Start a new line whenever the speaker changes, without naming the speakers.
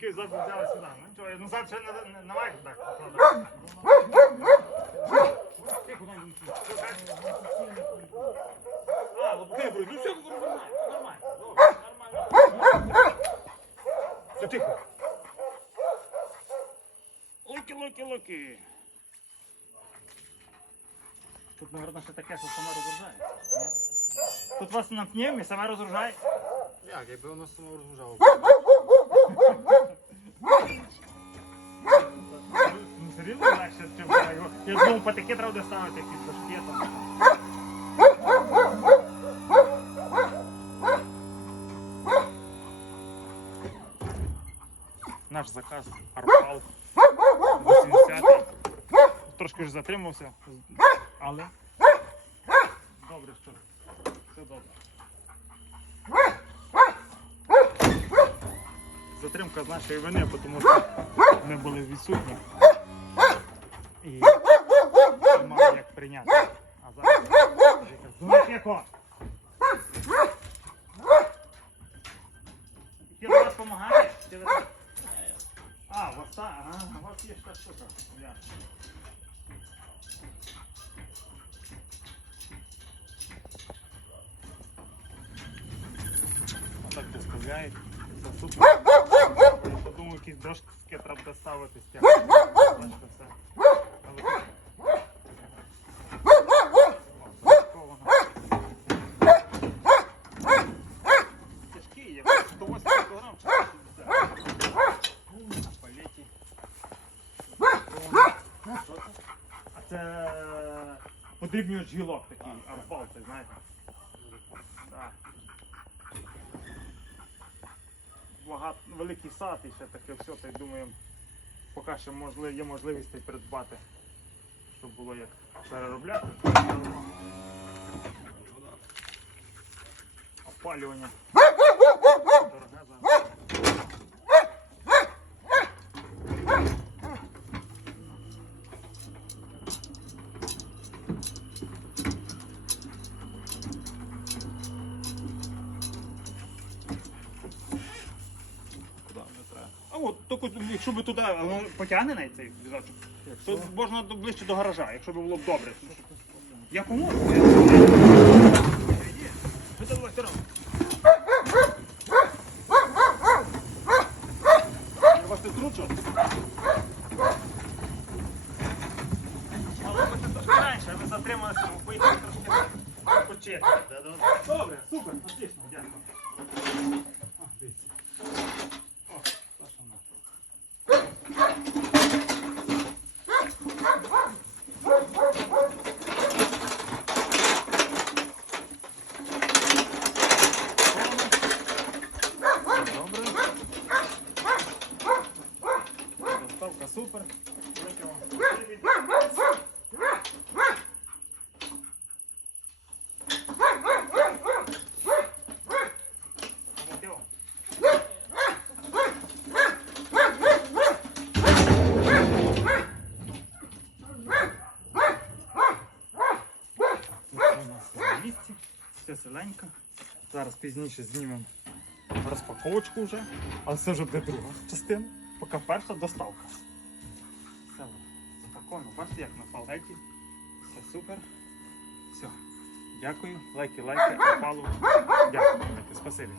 трошки взяли сюди. Ну нічого, я назад ще не- не- так. Тихо, дай мені? А, лобки будуть. Ну все, нормально, нормально. Добре, нормально. Все, тихо. Луки, луки, луки. Тут, мабуть, ще таке, що сама розгружає. Ні? Тут вас на пневмі сама розгружає.
Як, якби воно само розгружало.
Ну, все рівно легше, патики треба ставити якісь дошки. Наш заказ Арпал 80 Трошки ж затримався, але добре, що все добре. Затримка з нашої вини, тому що ми були відсутні. І не як прийняти. А зараз. Думаєш, яко? Ти вас допомагаєш? Ти А, у вас та, ага, є ж та штука. Ясно. Отак доставляють. Це супер. Якісь дошки треба доставити з. Тяжкі, як 180 кг чи 160. Палеті. Запаковано. Що це? А це подрібнювач гілок такий, арбал, це знаєте. Багато, великий сад і ще таке все, так думаємо, поки що можлив, є можливість придбати, щоб було як переробляти. Опалювання. Дороге. Тільки, якщо би туди, воно потягне на цей візочок, то можна ближче до гаража, якщо б було б добре. Я поможу. Я- вас не тручу. Але ви ще трошки раніше, ви затрималися, поїхали трошки. Добре, супер, отлично, дякую. А, дивіться. О, та що вона. Добре. Доставка супер. Велике вам спасибі. Мотиво. Все у нас на місці, все. Зараз пізніше знімемо розпаковочку вже, але це вже буде друга частина. Поки перша доставка. Все запаковано. Бачите, як на палеті. Все супер. Все. Дякую. Лайки, лайки, опалу. Дякую. Спасибі.